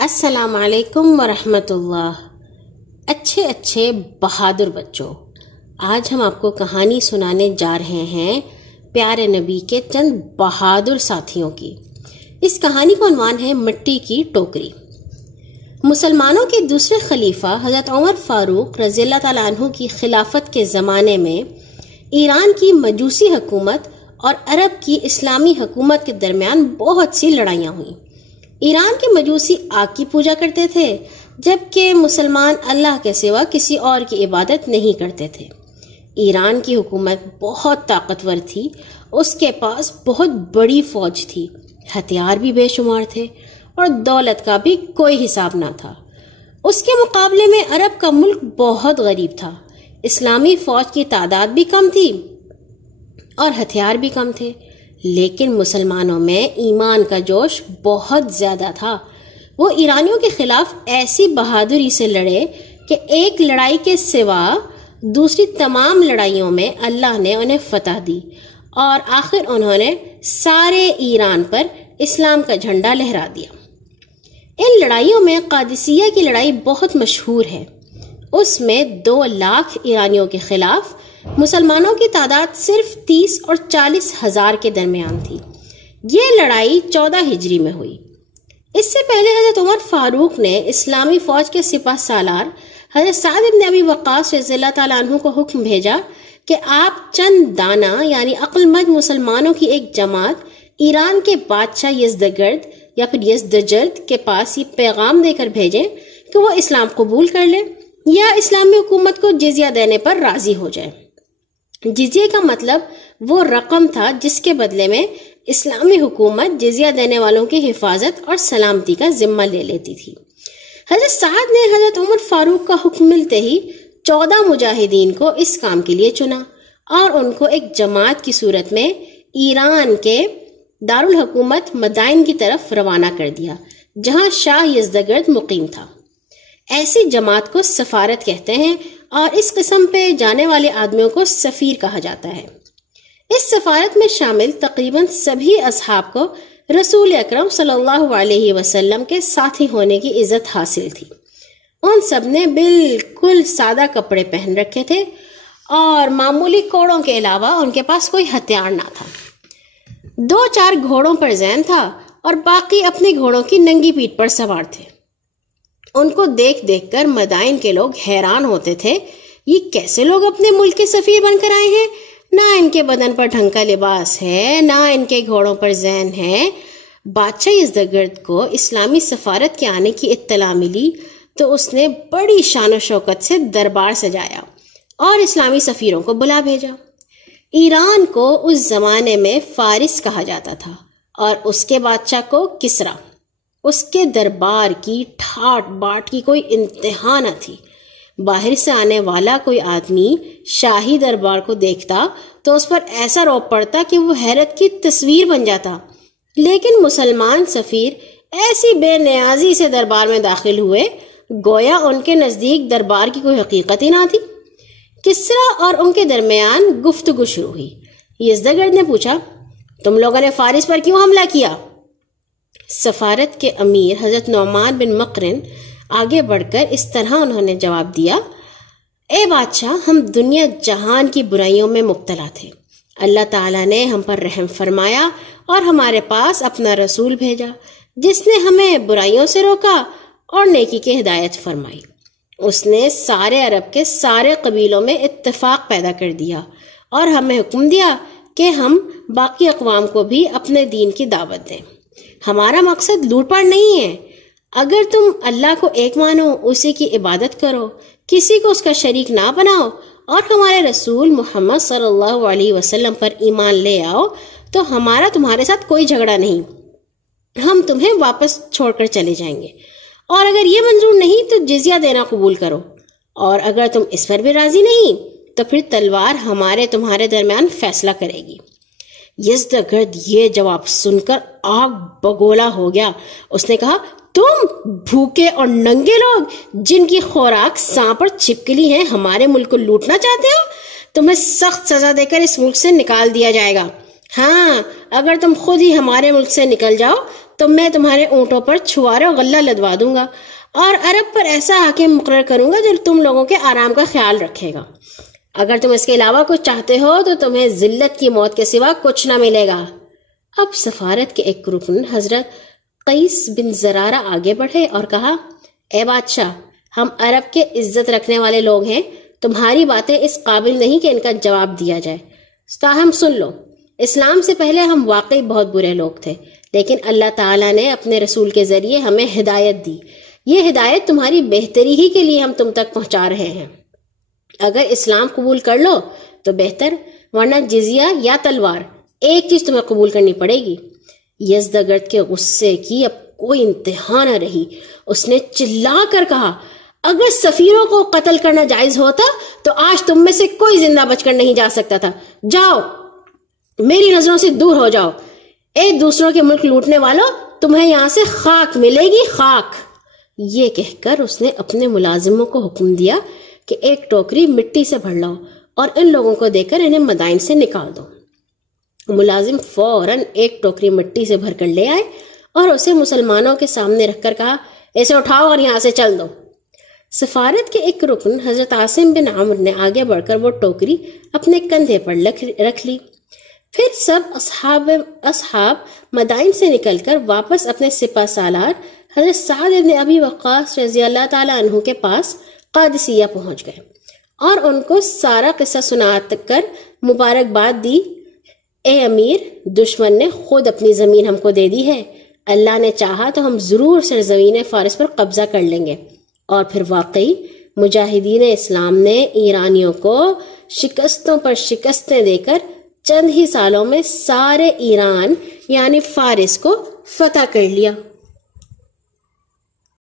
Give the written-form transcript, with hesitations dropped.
السلام علیکم ورحمۃ اللہ۔ اچھے بہادر بچوں، آج ہم آپ کو کہانی سنانے جا رہے ہیں پیارے نبی کے چند بہادر ساتھیوں کی۔ اس کہانی کا عنوان ہے مٹی کی ٹوکری۔ مسلمانوں کے دوسرے خلیفہ حضرت عمر فاروق رضی اللہ تعالیٰ عنہ کی خلافت کے زمانے میں ایران کی مجوسی حکومت اور عرب کی اسلامی حکومت کے درمیان بہت سی لڑائیاں ہوئیں۔ ایران کے مجوسی آگ کی پوجا کرتے تھے، جبکہ مسلمان اللہ کے سوا کسی اور کی عبادت نہیں کرتے تھے۔ ایران کی حکومت بہت طاقتور تھی، اس کے پاس بہت بڑی فوج تھی، ہتھیار بھی بے شمار تھے اور دولت کا بھی کوئی حساب نہ تھا۔ اس کے مقابلے میں عرب کا ملک بہت غریب تھا، اسلامی فوج کی تعداد بھی کم تھی اور ہتھیار بھی کم تھے، لیکن مسلمانوں میں ایمان کا جوش بہت زیادہ تھا۔ وہ ایرانیوں کے خلاف ایسی بہادری سے لڑے کہ ایک لڑائی کے سوا دوسری تمام لڑائیوں میں اللہ نے انہیں فتح دی اور آخر انہوں نے سارے ایران پر اسلام کا جھنڈا لہرا دیا۔ ان لڑائیوں میں قادسیہ کی لڑائی بہت مشہور ہے۔ اس میں 2 لاکھ ایرانیوں کے خلاف مسلمانوں کی تعداد صرف 30 اور 40 ہزار کے درمیان تھی۔ یہ لڑائی 14 ہجری میں ہوئی۔ اس سے پہلے حضرت عمر فاروق نے اسلامی فوج کے سپہ سالار حضرت سعد بن ابی وقاص رضی اللہ تعالیٰ عنہ کو حکم بھیجا کہ آپ چند دانا یعنی عقل مند مسلمانوں کی ایک جماعت ایران کے بادشاہ یزدگرد یا پھر یزدجرد کے پاس یہ پیغام دے کر بھیجیں کہ وہ اسلام قبول کر لے یا اسلامی حکومت کو جزیہ دینے پر راضی ہو جائے۔ جزیے کا مطلب وہ رقم تھا جس کے بدلے میں اسلامی حکومت جزیہ دینے والوں کی حفاظت اور سلامتی کا ذمہ لے لیتی تھی۔ حضرت سعد نے حضرت عمر فاروق کا حکم ملتے ہی 14 مجاہدین کو اس کام کے لیے چنا اور ان کو ایک جماعت کی صورت میں ایران کے دارالحکومت مدائن کی طرف روانہ کر دیا، جہاں شاہ یزدگرد مقیم تھا۔ ایسی جماعت کو سفارت کہتے ہیں اور اس قسم پہ جانے والے آدمیوں کو سفیر کہا جاتا ہے۔ اس سفارت میں شامل تقریباً سبھی اصحاب کو رسول اکرم صلی اللہ علیہ وسلم کے ساتھی ہونے کی عزت حاصل تھی۔ ان سب نے بالکل سادہ کپڑے پہن رکھے تھے اور معمولی کوڑوں کے علاوہ ان کے پاس کوئی ہتھیار نہ تھا۔ 2-4 گھوڑوں پر زین تھا اور باقی اپنے گھوڑوں کی ننگی پیٹھ پر سوار تھے۔ ان کو دیکھ دیکھ کر مدائن کے لوگ حیران ہوتے تھے، یہ کیسے لوگ اپنے ملک کے سفیر بن کر آئے ہیں؟ نہ ان کے بدن پر ڈھنگ کا لباس ہے، نہ ان کے گھوڑوں پر زین ہے۔ بادشاہ یزدگرد کو اسلامی سفارت کے آنے کی اطلاع ملی تو اس نے بڑی شان و شوکت سے دربار سجایا اور اسلامی سفیروں کو بلا بھیجا۔ ایران کو اس زمانے میں فارس کہا جاتا تھا اور اس کے بادشاہ کو کسرا۔ اس کے دربار کی ٹھاٹ باٹ کی کوئی انتہا نہ تھی۔ باہر سے آنے والا کوئی آدمی شاہی دربار کو دیکھتا تو اس پر ایسا روب پڑتا کہ وہ حیرت کی تصویر بن جاتا، لیکن مسلمان سفیر ایسی بے نیازی سے دربار میں داخل ہوئے گویا ان کے نزدیک دربار کی کوئی حقیقت ہی نہ تھی۔ کسرا اور ان کے درمیان گفتگو شروع ہوئی۔ یزدگرد نے پوچھا، تم لوگوں نے فارس پر کیوں حملہ کیا؟ سفارت کے امیر حضرت نعمان بن مقرن آگے بڑھ کر اس طرح انہوں نے جواب دیا، اے بادشاہ، ہم دنیا جہان کی برائیوں میں مبتلا تھے۔ اللہ تعالیٰ نے ہم پر رحم فرمایا اور ہمارے پاس اپنا رسول بھیجا جس نے ہمیں برائیوں سے روکا اور نیکی کی ہدایت فرمائی۔ اس نے سارے عرب کے سارے قبیلوں میں اتفاق پیدا کر دیا اور ہمیں حکم دیا کہ ہم باقی اقوام کو بھی اپنے دین کی دعوت دیں۔ ہمارا مقصد لوٹ پاٹ نہیں ہے۔ اگر تم اللہ کو ایک مانو، اسی کی عبادت کرو، کسی کو اس کا شریک نہ بناؤ اور ہمارے رسول محمد صلی اللہ علیہ وسلم پر ایمان لے آؤ تو ہمارا تمہارے ساتھ کوئی جھگڑا نہیں، ہم تمہیں واپس چھوڑ کر چلے جائیں گے، اور اگر یہ منظور نہیں تو جزیہ دینا قبول کرو، اور اگر تم اس پر بھی راضی نہیں تو پھر تلوار ہمارے تمہارے درمیان فیصلہ کرے گی۔ یزدگرد یہ جواب سن کر آگ بگولا ہو گیا۔ اس نے کہا، تم بھوکے اور ننگے لوگ جن کی خوراک سانپ اور چھپکلی ہیں ہمارے ملک کو لوٹنا چاہتے ہو؟ تمہیں سخت سزا دے کر اس ملک سے نکال دیا جائے گا۔ ہاں، اگر تم خود ہی ہمارے ملک سے نکل جاؤ تو میں تمہارے اونٹوں پر چھوارے اور غلہ لدوا دوں گا اور عرب پر ایسا حاکم مقرر کروں گا جو تم لوگوں کے آرام کا خیال رکھے گا. اگر تم اس کے علاوہ کچھ چاہتے ہو تو تمہیں ذلت کی موت کے سوا کچھ نہ ملے گا. اب سفارت کے ایک رکن حضرت قیس بن زرارہ آگے بڑھے اور کہا، اے بادشاہ، ہم عرب کے عزت رکھنے والے لوگ ہیں، تمہاری باتیں اس قابل نہیں کہ ان کا جواب دیا جائے. تاہم سن لو، اسلام سے پہلے ہم واقعی بہت برے لوگ تھے، لیکن اللہ تعالیٰ نے اپنے رسول کے ذریعے ہمیں ہدایت دی. یہ ہدایت تمہاری بہتری ہی کے لیے ہم تم تک پہنچا رہے ہیں. اگر اسلام قبول کر لو تو بہتر، ورنہ جزیہ یا تلوار ایک چیز تمہیں قبول کرنی پڑے گی. یزدگرد کے غصے کی اب کوئی انتہا نہ رہی. اس نے چلا کر کہا، اگر سفیروں کو قتل کرنا جائز ہوتا تو آج تم میں سے کوئی زندہ بچ کر نہیں جا سکتا تھا. جاؤ، میری نظروں سے دور ہو جاؤ. ایک دوسروں کے ملک لوٹنے والوں، تمہیں یہاں سے خاک ملے گی، خاک. یہ کہہ کر اس نے اپنے ملازموں کو حکم دیا کہ ایک ٹوکری مٹی سے بھر لاؤ اور ان لوگوں کو دے کر انہیں مدائن سے نکال دو. ملازم فوراً ایک ٹوکری مٹی سے بھر کر لے آئے اور اسے مسلمانوں کے سامنے رکھ کر کہا، اسے اٹھاؤ اور یہاں سے چل دو. سفارت کے ایک رکن حضرت عاصم بن عمرو نے آگے بڑھ کر وہ ٹوکری اپنے کندھے پر رکھ لی. پھر سب اصحاب مدائن سے نکل کر واپس اپنے سپہ سالار حضرت سعد بن ابی وقاص رضی اللہ تعالیٰ عنہ کے پاس قادسیہ پہنچ گئے اور ان کو سارا قصہ سنا کر مبارکباد دی. اے امیر، دشمن نے خود اپنی زمین ہم کو دے دی ہے. اللہ نے چاہا تو ہم ضرور سرزمین فارس پر قبضہ کر لیں گے. اور پھر واقعی مجاہدین اسلام نے ایرانیوں کو شکستوں پر شکستیں دے کر چند ہی سالوں میں سارے ایران یعنی فارس کو فتح کر لیا.